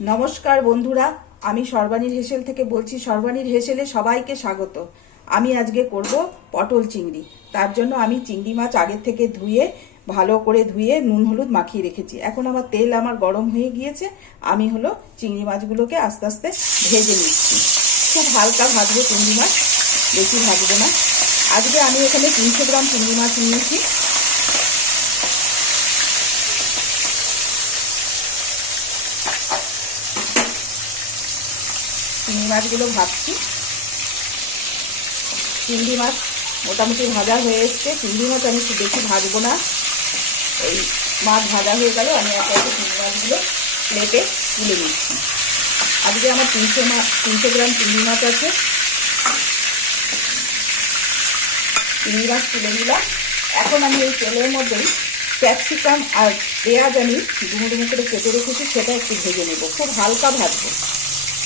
নমস্কার বন্ধুরা, আমি সর্বাণীর হেসেল থেকে বলছি, সর্বাণীর হেসেলে সবাইকে স্বাগত। আমি আজকে করব পটল চিংড়ি। তার জন্য আমি চিংড়ি মাছ আগের থেকে ধুয়ে, ভালো করে ধুয়ে নুন হলুদ মাখিয়ে রেখেছি। এখন আমার তেল আমার গরম হয়ে গিয়েছে, আমি হলো চিংড়ি মাছগুলোকে আস্তে আস্তে ভেজে নিচ্ছি। খুব হালকা ভাজবো চিংড়ি মাছ, বেশি ভাজবো না। আজকে আমি এখানে তিনশো গ্রাম চিংড়ি মাছ নিয়েছি। চিংড়ি মাছগুলো ভাজছি চিংড়ি মাছ মোটামুটি ভাজা হয়ে এসছে। চিংড়ি মাছ আমি বেশি ভাজবো না। এই মাছ ভাজা হয়ে গেল, আমি একে চিংড়ি মাছগুলো প্লেটে তুলে নিচ্ছি। আজকে আমার তিনশো মাছ তিনশো গ্রাম চিংড়ি মাছ আছে। চিংড়ি মাছ তুলে নিলাম। এখন আমি এই তেলের মধ্যেই ক্যাপসিকাম আর পেঁয়াজ আমি ডুমো ডুমো করে কেটে রেখেছি, সেটা একটু ভেজে নেব। খুব হালকা ভাজবো।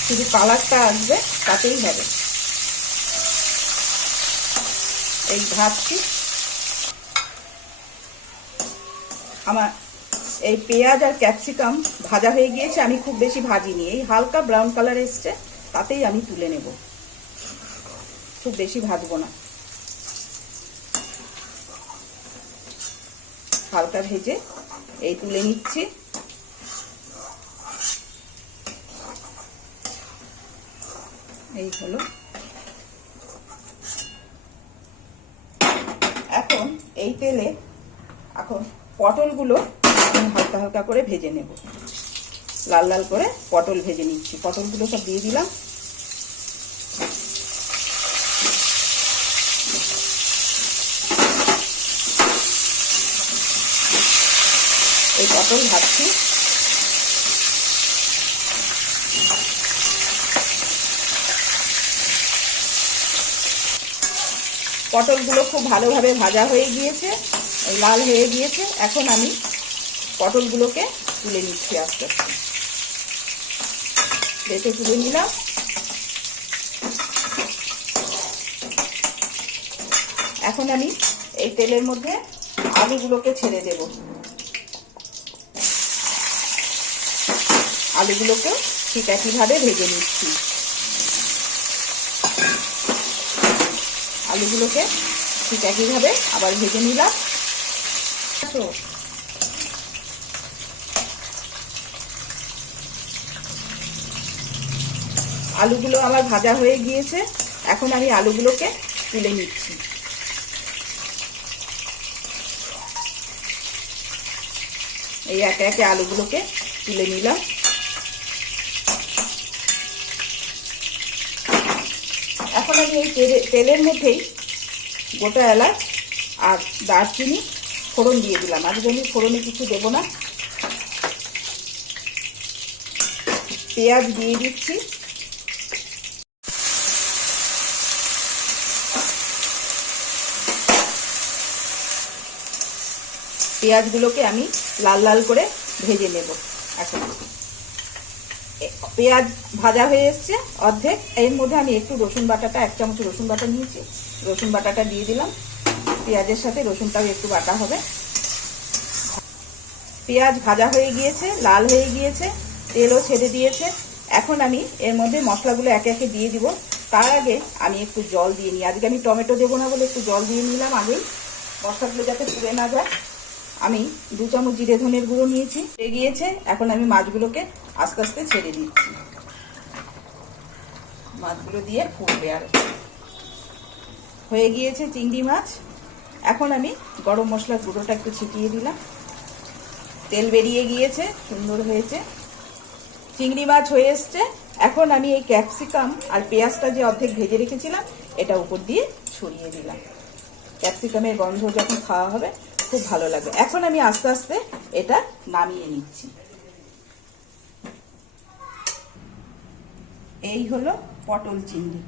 শুধু কালারটা আসবে, তাতেই হবে। এই ভাজছি আমার এই পেঁয়াজ আর ক্যাপসিকাম ভাজা হয়ে গিয়েছে, আমি খুব বেশি ভাজিনি। এই হালকা ব্রাউন কালার এসছে, তাতেই আমি তুলে নেব। খুব বেশি ভাজবো না। হালকা ভেজে এই তুলে নিচ্ছি। এই হলো। এখন এই তেলে এখন পটলগুলো হালকা হালকা করে ভেজে নেব। লাল লাল করে পটল ভেজে নিচ্ছি। পটলগুলো সব দিয়ে দিলাম। এই পটল ভাজছি। পটলগুলো খুব ভালোভাবে ভাজা হয়ে গিয়েছে লাল হয়ে গিয়েছে। এখন আমি পটলগুলোকে তুলে নিচ্ছি আস্তে আস্তে। বেটে তুলে নিলাম। এখন আমি এই তেলের মধ্যে আলুগুলোকে ছেড়ে দেব। আলুগুলোকে ঠিক একইভাবে ভেজে নিচ্ছি। আলুগুলোকে ঠিক একইভাবে আবার ভেজে নিলাম। আলুগুলো আমার ভাজা হয়ে গিয়েছে। এখন আমি আলুগুলোকে তুলে নিচ্ছি। এই একে একে আলুগুলোকে তুলে নিলাম। এখন আমি এই তেলের মধ্যেই গোটা এলাচ আর দারচিনি ফোড়ন দিয়ে দিলাম। আজকে আমি ফোড়নে কিছু দেবো না। পেঁয়াজ দিয়ে দিচ্ছি। পেঁয়াজগুলোকে আমি লাল লাল করে ভেজে নেব। এখন। পেঁয়াজ ভাজা হয়ে এসছে, অর্ধেক। এর মধ্যে আমি একটু রসুন বাটাটা, এক চামচ রসুন বাটা নিয়েছি। রসুন বাটাটা দিয়ে দিলাম। পেঁয়াজের সাথে রসুনটাও একটু বাটা হবে। পেঁয়াজ ভাজা হয়ে গিয়েছে, লাল হয়ে গিয়েছে, তেলও ছেড়ে দিয়েছে। এখন আমি এর মধ্যে মশলাগুলো একে একে দিয়ে দিব। তার আগে আমি একটু জল দিয়ে নিই। আজকে আমি টমেটো দেবো না বলে একটু জল দিয়ে নিলাম আগেই। মশলাগুলো যাতে পুড়ে না যায়। আমি দু চামচ জিরে ধনের গুঁড়ো নিয়েছি। গিয়েছে। এখন আমি মাছগুলোকে আস্তে আস্তে ছেড়ে দিচ্ছি। মাছগুলো দিয়ে ফুটবে আর। হয়ে গিয়েছে চিংড়ি মাছ। এখন আমি গরম মশলার গুঁড়োটা একটু ছিটিয়ে দিলাম। তেল বেরিয়ে গিয়েছে, সুন্দর হয়েছে। চিংড়ি মাছ হয়ে এসছে। এখন আমি এই ক্যাপসিকাম আর পেঁয়াজটা যে অর্ধেক ভেজে রেখেছিলাম, এটা উপর দিয়ে ছড়িয়ে দিলাম। ক্যাপসিকামের গন্ধ যখন খাওয়া হবে, খুব ভালো লাগবে। এখন আমি আস্তে আস্তে এটা নামিয়ে নিচ্ছি। এই হলো পটল চিংড়ি।